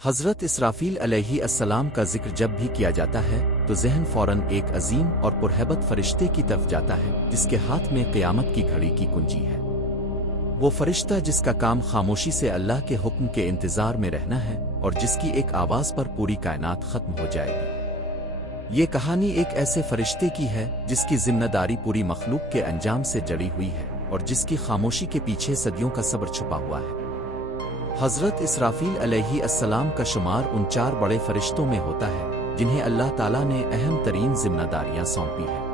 حضرت اسرافیل علیہ السلام کا ذکر جب بھی کیا جاتا ہے تو ذہن فوراً ایک عظیم اور پرہیبت فرشتے کی طرف جاتا ہے جس کے ہاتھ میں قیامت کی گھڑی کی کنجی ہے۔ وہ فرشتہ جس کا کام خاموشی سے اللہ کے حکم کے انتظار میں رہنا ہے اور جس کی ایک آواز پر پوری کائنات ختم ہو جائے گی۔ یہ کہانی ایک ایسے فرشتے کی ہے جس کی ذمہ داری پوری مخلوق کے انجام سے جڑی ہوئی ہے اور جس کی خاموشی کے پیچھے صدیوں کا صبر چھپا ہوا ہے۔ حضرت اسرافیل علیہ السلام کا شمار ان 4 بڑے فرشتوں میں ہوتا ہے جنہیں اللہ تعالیٰ نے اہم ترین ذمہ داریاں سونپی ہیں۔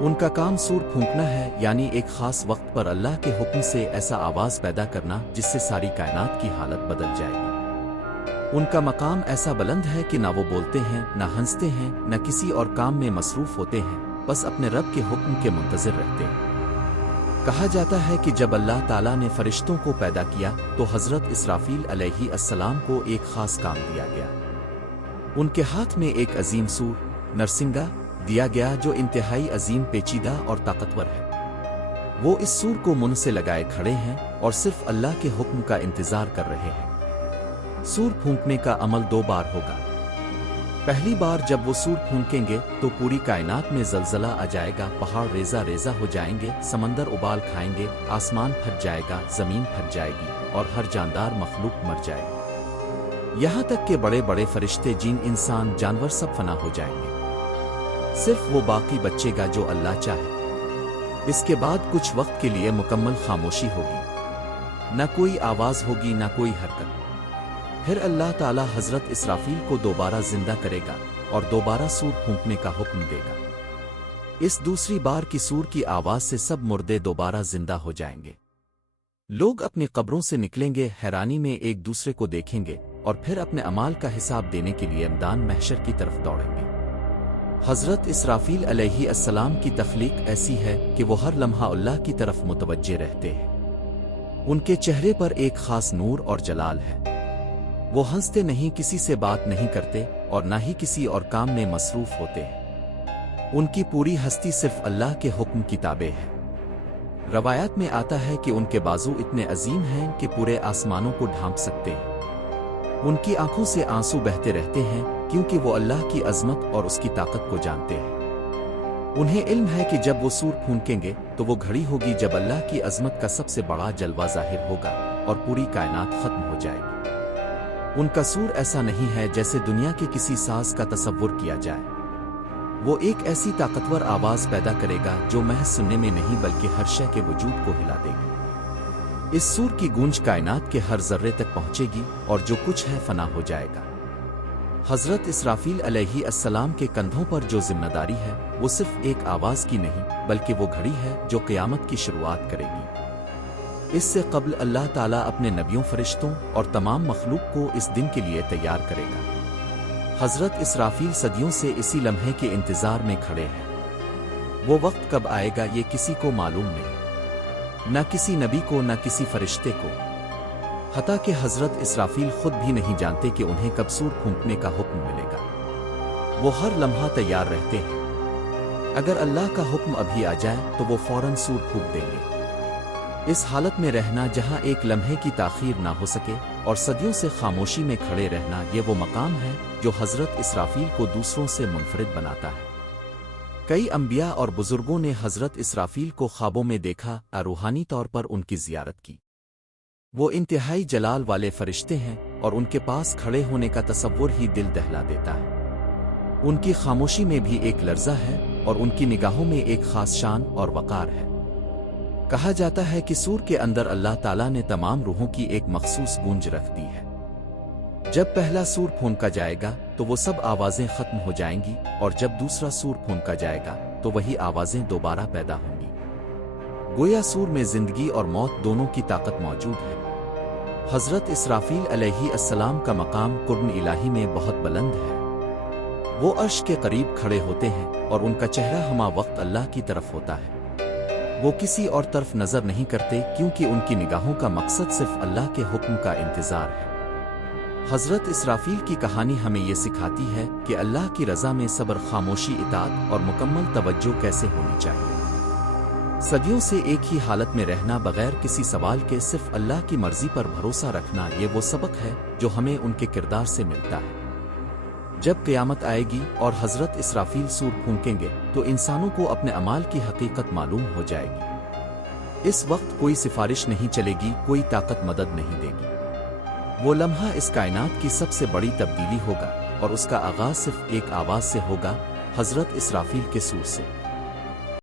ان کا کام سور پھونکنا ہے، یعنی ایک خاص وقت پر اللہ کے حکم سے ایسا آواز پیدا کرنا جس سے ساری کائنات کی حالت بدل جائے گی۔ ان کا مقام ایسا بلند ہے کہ نہ وہ بولتے ہیں، نہ ہنستے ہیں، نہ کسی اور کام میں مصروف ہوتے ہیں، بس اپنے رب کے حکم کے منتظر رہتے ہیں۔ کہا جاتا ہے کہ جب اللہ تعالیٰ نے فرشتوں کو پیدا کیا تو حضرت اسرافیل علیہ السلام کو ایک خاص کام دیا گیا۔ ان کے ہاتھ میں ایک عظیم سور نرسنگا دیا گیا جو انتہائی عظیم، پیچیدہ اور طاقتور ہے۔ وہ اس سور کو منہ سے لگائے کھڑے ہیں اور صرف اللہ کے حکم کا انتظار کر رہے ہیں۔ سور پھونکنے کا عمل 2 بار ہوگا۔ پہلی بار جب وہ سور پھونکیں گے تو پوری کائنات میں زلزلہ آ جائے گا، پہاڑ ریزہ ریزہ ہو جائیں گے، سمندر ابال کھائیں گے، آسمان پھٹ جائے گا، زمین پھٹ جائے گی اور ہر جاندار مخلوق مر جائے گی، یہاں تک کہ بڑے بڑے فرشتے، جن، انسان، جانور سب فنا ہو جائیں گے۔ صرف وہ باقی بچے گا جو اللہ چاہے۔ اس کے بعد کچھ وقت کے لیے مکمل خاموشی ہوگی، نہ کوئی آواز ہوگی، نہ کوئی حرکت۔ پھر اللہ تعالیٰ حضرت اسرافیل کو دوبارہ زندہ کرے گا اور دوبارہ سور پھونکنے کا حکم دے گا۔ اس دوسری بار کی سور کی آواز سے سب مردے دوبارہ زندہ ہو جائیں گے۔ لوگ اپنی قبروں سے نکلیں گے، حیرانی میں ایک دوسرے کو دیکھیں گے اور پھر اپنے اعمال کا حساب دینے کے لیے میدان محشر کی طرف دوڑیں گے۔ حضرت اسرافیل علیہ السلام کی تخلیق ایسی ہے کہ وہ ہر لمحہ اللہ کی طرف متوجہ رہتے ہیں۔ ان کے چہرے پر ایک خاص نور اور جلال ہے۔ وہ ہنستے نہیں، کسی سے بات نہیں کرتے اور نہ ہی کسی اور کام میں مصروف ہوتے ہیں۔ ان کی پوری ہستی صرف اللہ کے حکم کی تابع ہے۔ روایات میں آتا ہے کہ ان کے بازو اتنے عظیم ہیں کہ پورے آسمانوں کو ڈھانپ سکتے ہیں۔ ان کی آنکھوں سے آنسو بہتے رہتے ہیں کیونکہ وہ اللہ کی عظمت اور اس کی طاقت کو جانتے ہیں۔ انہیں علم ہے کہ جب وہ سور پھونکیں گے تو وہ گھڑی ہوگی جب اللہ کی عظمت کا سب سے بڑا جلوہ ظاہر ہوگا اور پوری کائنات ختم ہو جائے گی۔ ان کا سور ایسا نہیں ہے جیسے دنیا کے کسی ساز کا تصور کیا جائے۔ وہ ایک ایسی طاقتور آواز پیدا کرے گا جو محض سننے میں نہیں بلکہ ہر شے کے وجود کو ہلا دے گا۔ اس سور کی گونج کائنات کے ہر ذرے تک پہنچے گی اور جو کچھ ہے فنا ہو جائے گا۔ حضرت اسرافیل علیہ السلام کے کندھوں پر جو ذمہ داری ہے وہ صرف ایک آواز کی نہیں بلکہ وہ گھڑی ہے جو قیامت کی شروعات کرے گی۔ اس سے قبل اللہ تعالیٰ اپنے نبیوں، فرشتوں اور تمام مخلوق کو اس دن کے لیے تیار کرے گا۔ حضرت اسرافیل صدیوں سے اسی لمحے کے انتظار میں کھڑے ہیں۔ وہ وقت کب آئے گا یہ کسی کو معلوم نہیں، نہ کسی نبی کو، نہ کسی فرشتے کو، حتیٰ کہ حضرت اسرافیل خود بھی نہیں جانتے کہ انہیں کب سور پھونکنے کا حکم ملے گا۔ وہ ہر لمحہ تیار رہتے ہیں۔ اگر اللہ کا حکم ابھی آ جائے تو وہ فوراً سور پھونک دیں گے۔ اس حالت میں رہنا جہاں ایک لمحے کی تاخیر نہ ہو سکے اور صدیوں سے خاموشی میں کھڑے رہنا، یہ وہ مقام ہے جو حضرت اسرافیل کو دوسروں سے منفرد بناتا ہے۔ کئی انبیاء اور بزرگوں نے حضرت اسرافیل کو خوابوں میں دیکھا، روحانی طور پر ان کی زیارت کی۔ وہ انتہائی جلال والے فرشتے ہیں اور ان کے پاس کھڑے ہونے کا تصور ہی دل دہلا دیتا ہے۔ ان کی خاموشی میں بھی ایک لرزہ ہے اور ان کی نگاہوں میں ایک خاص شان اور وقار ہے۔ کہا جاتا ہے کہ سور کے اندر اللہ تعالیٰ نے تمام روحوں کی ایک مخصوص گونج رکھ دی ہے۔ جب پہلا سور پھونکا جائے گا تو وہ سب آوازیں ختم ہو جائیں گی اور جب دوسرا سور پھونکا جائے گا تو وہی آوازیں دوبارہ پیدا ہوں گی۔ گویا سور میں زندگی اور موت دونوں کی طاقت موجود ہے۔ حضرت اسرافیل علیہ السلام کا مقام قرب الہی میں بہت بلند ہے۔ وہ عرش کے قریب کھڑے ہوتے ہیں اور ان کا چہرہ ہمہ وقت اللہ کی طرف ہوتا ہے۔ وہ کسی اور طرف نظر نہیں کرتے کیونکہ ان کی نگاہوں کا مقصد صرف اللہ کے حکم کا انتظار ہے۔ حضرت اسرافیل کی کہانی ہمیں یہ سکھاتی ہے کہ اللہ کی رضا میں صبر، خاموشی، اطاعت اور مکمل توجہ کیسے ہونی چاہیے۔ صدیوں سے ایک ہی حالت میں رہنا بغیر کسی سوال کے صرف اللہ کی مرضی پر بھروسہ رکھنا، یہ وہ سبق ہے جو ہمیں ان کے کردار سے ملتا ہے۔ جب قیامت آئے گی اور حضرت اسرافیل سور پھونکیں گے تو انسانوں کو اپنے اعمال کی حقیقت معلوم ہو جائے گی۔ اس وقت کوئی سفارش نہیں چلے گی، کوئی طاقت مدد نہیں دے گی۔ وہ لمحہ اس کائنات کی سب سے بڑی تبدیلی ہوگا اور اس کا آغاز صرف ایک آواز سے ہوگا، حضرت اسرافیل کے سور سے۔